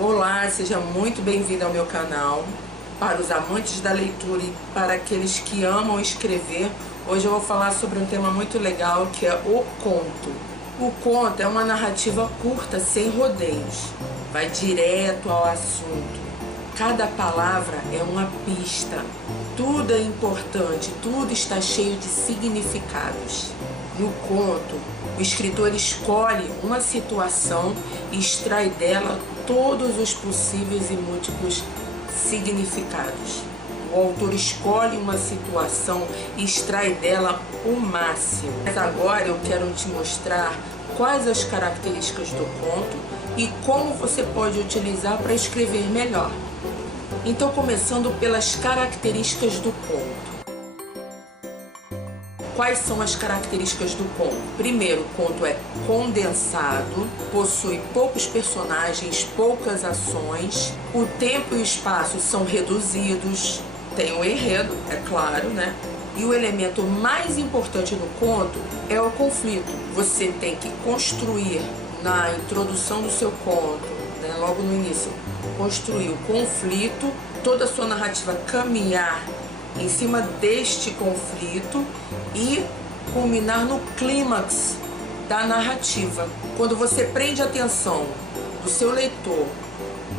Olá, seja muito bem-vindo ao meu canal. Para os amantes da leitura e para aqueles que amam escrever, hoje eu vou falar sobre um tema muito legal que é o conto. O conto é uma narrativa curta, sem rodeios, vai direto ao assunto. Cada palavra é uma pista, tudo é importante, tudo está cheio de significados. No conto, o escritor escolhe uma situação e extrai dela todos os possíveis e múltiplos significados. O autor escolhe uma situação e extrai dela o máximo. Mas agora eu quero te mostrar quais as características do conto e como você pode utilizar para escrever melhor. Então, começando pelas características do conto. Quais são as características do conto? Primeiro, o conto é condensado, possui poucos personagens, poucas ações, o tempo e o espaço são reduzidos, tem o enredo, é claro, né? E o elemento mais importante do conto é o conflito. Você tem que construir na introdução do seu conto, né, logo no início, construir o conflito, toda a sua narrativa caminhar em cima deste conflito e culminar no clímax da narrativa. Quando você prende a atenção do seu leitor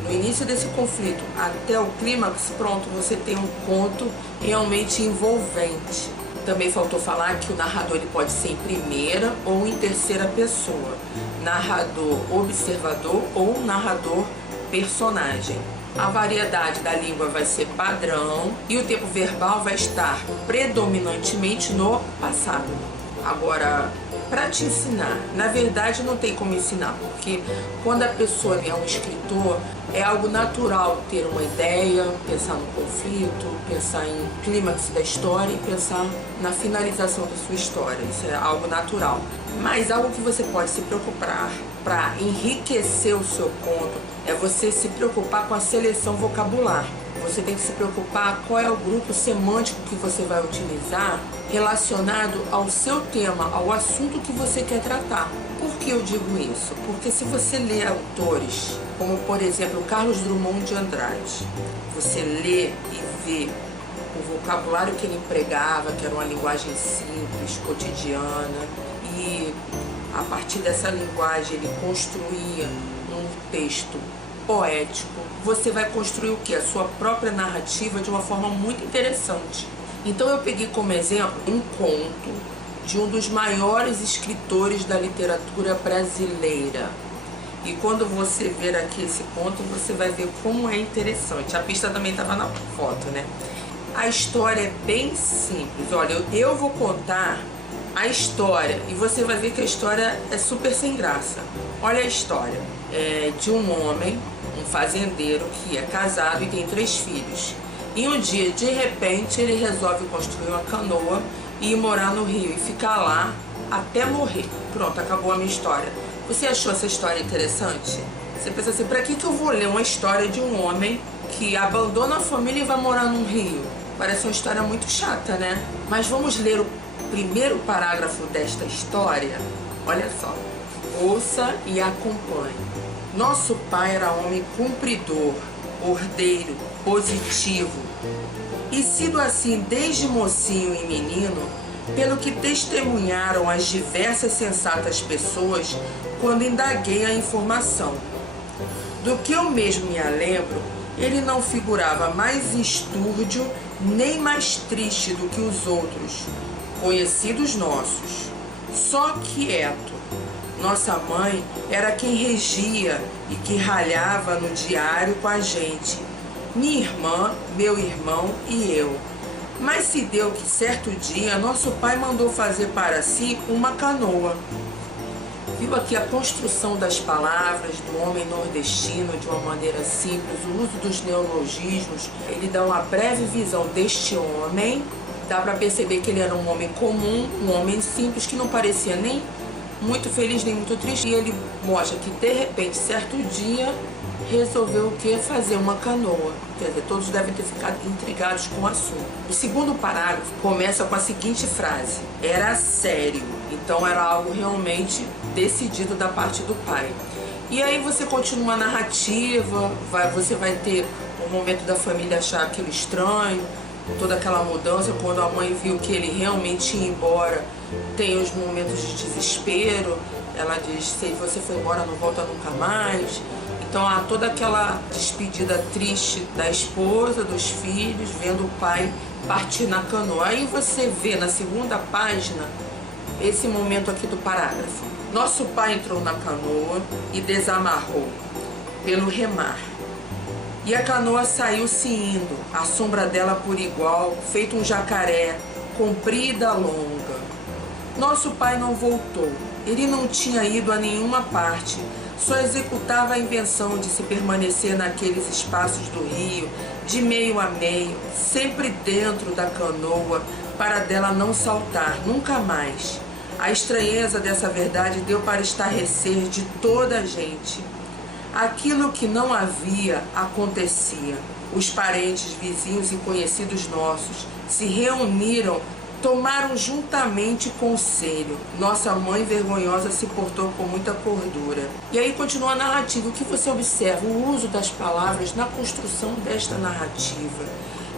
no início desse conflito até o clímax, pronto, você tem um conto realmente envolvente. Também faltou falar que o narrador ele pode ser em primeira ou em terceira pessoa, narrador observador ou narrador personagem. A variedade da língua vai ser padrão e o tempo verbal vai estar predominantemente no passado. Agora, para te ensinar, na verdade não tem como ensinar, porque quando a pessoa é um escritor, é algo natural ter uma ideia, pensar no conflito, pensar em clímax da história e pensar na finalização da sua história. Isso é algo natural. Mas algo que você pode se preocupar para enriquecer o seu conto é você se preocupar com a seleção vocabular. Você tem que se preocupar qual é o grupo semântico que você vai utilizar relacionado ao seu tema, ao assunto que você quer tratar. Por que eu digo isso? Porque se você lê autores, como por exemplo Carlos Drummond de Andrade, você lê e vê o vocabulário que ele empregava, que era uma linguagem simples, cotidiana, e a partir dessa linguagem ele construía um texto poético, você vai construir o que? A sua própria narrativa de uma forma muito interessante. Então eu peguei como exemplo um conto de um dos maiores escritores da literatura brasileira. E quando você ver aqui esse conto, você vai ver como é interessante. A pista também estava na foto, né? A história é bem simples. Olha, eu vou contar a história e você vai ver que a história é super sem graça. Olha a história. É de um homem, um fazendeiro que é casado e tem 3 filhos. E um dia, de repente, ele resolve construir uma canoa e ir morar no rio e ficar lá até morrer. Pronto, acabou a minha história. Você achou essa história interessante? Você pensa assim, pra que eu vou ler uma história de um homem que abandona a família e vai morar num rio? Parece uma história muito chata, né? Mas vamos ler o primeiro parágrafo desta história? Olha só. Ouça e acompanhe. Nosso pai era homem cumpridor, ordeiro, positivo, e sido assim desde mocinho e menino, pelo que testemunharam as diversas sensatas pessoas quando indaguei a informação. Do que eu mesmo me lembro, ele não figurava mais estúrdio nem mais triste do que os outros, conhecidos nossos, só quieto. Nossa mãe era quem regia e que ralhava no diário com a gente, minha irmã, meu irmão e eu. Mas se deu que certo dia nosso pai mandou fazer para si uma canoa. Viu aqui a construção das palavras do homem nordestino de uma maneira simples, o uso dos neologismos. Ele dá uma breve visão deste homem. Dá para perceber que ele era um homem comum, um homem simples, que não parecia nem muito feliz nem muito triste. E ele mostra que de repente, certo dia, resolveu o que? Fazer uma canoa. Quer dizer, todos devem ter ficado intrigados com o assunto. O segundo parágrafo começa com a seguinte frase: era sério, então era algo realmente decidido da parte do pai. E aí você continua a narrativa, você vai ter o momento da família achar aquilo estranho, toda aquela mudança, quando a mãe viu que ele realmente ia embora, tem os momentos de desespero, ela diz, se você foi embora não volta nunca mais. Então há toda aquela despedida triste da esposa, dos filhos, vendo o pai partir na canoa. Aí você vê na segunda página esse momento aqui do parágrafo. Nosso pai entrou na canoa e desamarrou pelo remar. E a canoa saiu-se indo, a sombra dela por igual, feito um jacaré, comprida, longa. Nosso pai não voltou, ele não tinha ido a nenhuma parte, só executava a invenção de se permanecer naqueles espaços do rio, de meio a meio, sempre dentro da canoa, para dela não saltar, nunca mais. A estranheza dessa verdade deu para estarrecer de toda a gente. Aquilo que não havia acontecia. Os parentes, vizinhos e conhecidos nossos se reuniram, tomaram juntamente conselho. Nossa mãe vergonhosa se portou com muita cordura. E aí continua a narrativa. O que você observa? O uso das palavras na construção desta narrativa.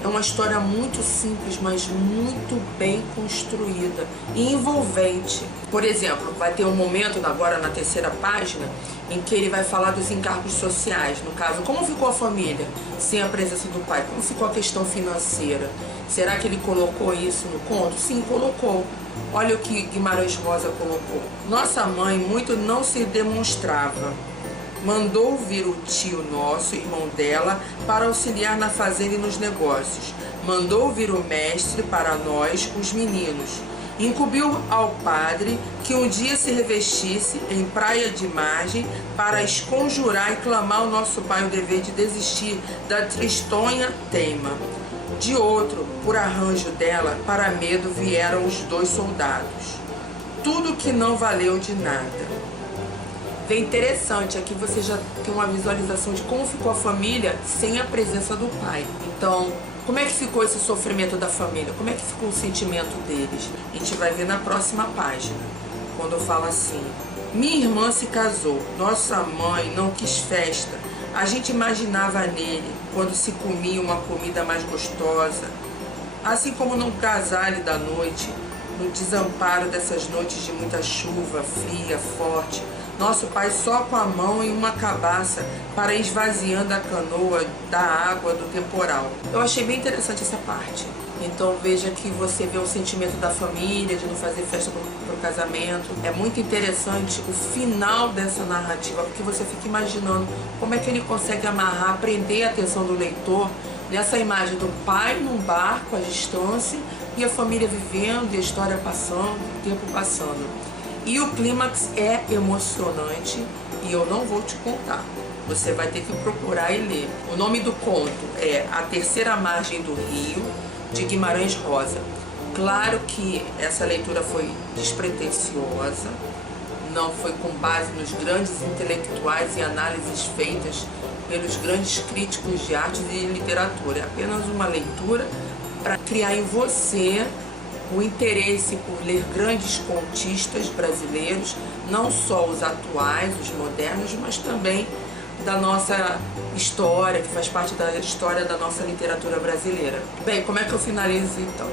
É uma história muito simples, mas muito bem construída e envolvente. Por exemplo, vai ter um momento agora na terceira página em que ele vai falar dos encargos sociais. No caso, como ficou a família sem a presença do pai? Como ficou a questão financeira? Será que ele colocou isso no conto? Sim, colocou. Olha o que Guimarães Rosa colocou. Nossa mãe muito não se demonstrava. Mandou vir o tio nosso, irmão dela, para auxiliar na fazenda e nos negócios. Mandou vir o mestre para nós, os meninos. Incumbiu ao padre que um dia se revestisse em praia de margem para esconjurar e clamar ao nosso pai o dever de desistir da tristonha teima. De outro, por arranjo dela, para medo vieram os 2 soldados. Tudo que não valeu de nada. Bem interessante, aqui você já tem uma visualização de como ficou a família sem a presença do pai. Então, como é que ficou esse sofrimento da família? Como é que ficou o sentimento deles? A gente vai ver na próxima página, quando fala assim: minha irmã se casou, nossa mãe não quis festa, a gente imaginava nele quando se comia uma comida mais gostosa, assim como no casalho da noite, no desamparo dessas noites de muita chuva, fria, forte, nosso pai só com a mão e uma cabaça para ir esvaziando a canoa da água do temporal. Eu achei bem interessante essa parte. Então veja que você vê o sentimento da família, de não fazer festa pro casamento. É muito interessante o final dessa narrativa, porque você fica imaginando como é que ele consegue amarrar, prender a atenção do leitor nessa imagem do pai num barco à distância e a família vivendo, e a história passando, o tempo passando. E o clímax é emocionante e eu não vou te contar. Você vai ter que procurar e ler. O nome do conto é A Terceira Margem do Rio, de Guimarães Rosa. Claro que essa leitura foi despretensiosa, não foi com base nos grandes intelectuais e análises feitas pelos grandes críticos de arte e literatura. É apenas uma leitura para criar em você o interesse por ler grandes contistas brasileiros, não só os atuais, os modernos, mas também da nossa história, que faz parte da história da nossa literatura brasileira. Bem, como é que eu finalizo então?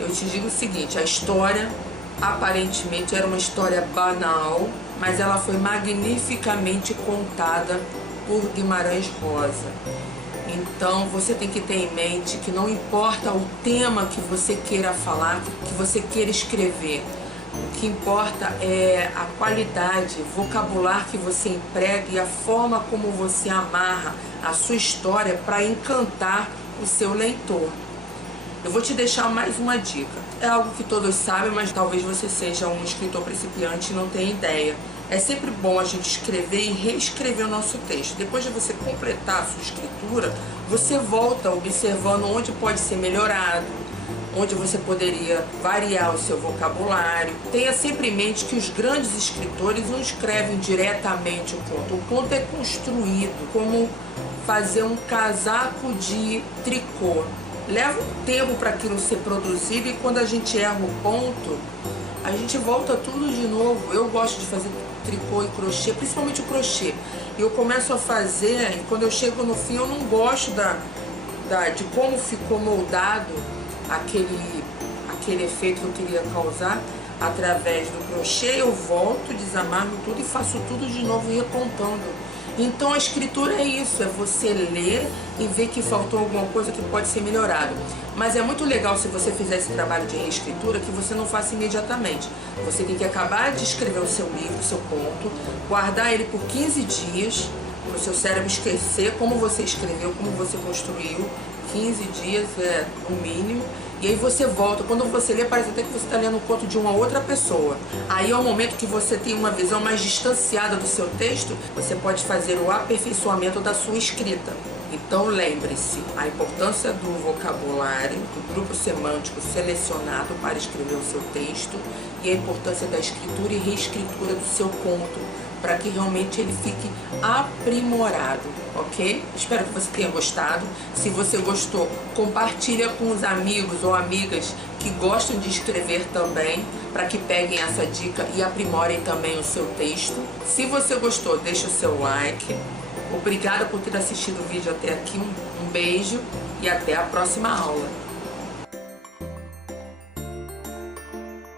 Eu te digo o seguinte: a história aparentemente era uma história banal, mas ela foi magnificamente contada por Guimarães Rosa. Então você tem que ter em mente que não importa o tema que você queira falar, que você queira escrever, o que importa é a qualidade, o vocabulário que você emprega e a forma como você amarra a sua história para encantar o seu leitor. Eu vou te deixar mais uma dica. É algo que todos sabem, mas talvez você seja um escritor principiante e não tenha ideia. É sempre bom a gente escrever e reescrever o nosso texto. Depois de você completar a sua escritura, você volta observando onde pode ser melhorado, onde você poderia variar o seu vocabulário. Tenha sempre em mente que os grandes escritores não escrevem diretamente o conto. O conto é construído como fazer um casaco de tricô. Leva um tempo para aquilo ser produzido e quando a gente erra o ponto, a gente volta tudo de novo. Eu gosto de fazer tricô e crochê, principalmente o crochê. Eu começo a fazer e quando eu chego no fim eu não gosto de como ficou moldado aquele efeito que eu queria causar através do crochê. Eu volto, desamarro tudo e faço tudo de novo recontando. Então a escritura é isso, é você ler e ver que faltou alguma coisa que pode ser melhorado. Mas é muito legal se você fizer esse trabalho de reescritura que você não faça imediatamente. Você tem que acabar de escrever o seu livro, o seu conto, guardar ele por 15 dias, para o seu cérebro esquecer como você escreveu, como você construiu. 15 dias é o mínimo. E aí você volta, quando você lê, parece até que você está lendo um conto de uma outra pessoa. Aí é o momento que você tem uma visão mais distanciada do seu texto, você pode fazer o aperfeiçoamento da sua escrita. Então lembre-se, a importância do vocabulário, do grupo semântico selecionado para escrever o seu texto e a importância da escritura e reescritura do seu conto, para que realmente ele fique aprimorado, ok? Espero que você tenha gostado. Se você gostou, compartilha com os amigos ou amigas que gostam de escrever também, para que peguem essa dica e aprimorem também o seu texto. Se você gostou, deixa o seu like. Obrigada por ter assistido o vídeo até aqui. Um beijo e até a próxima aula.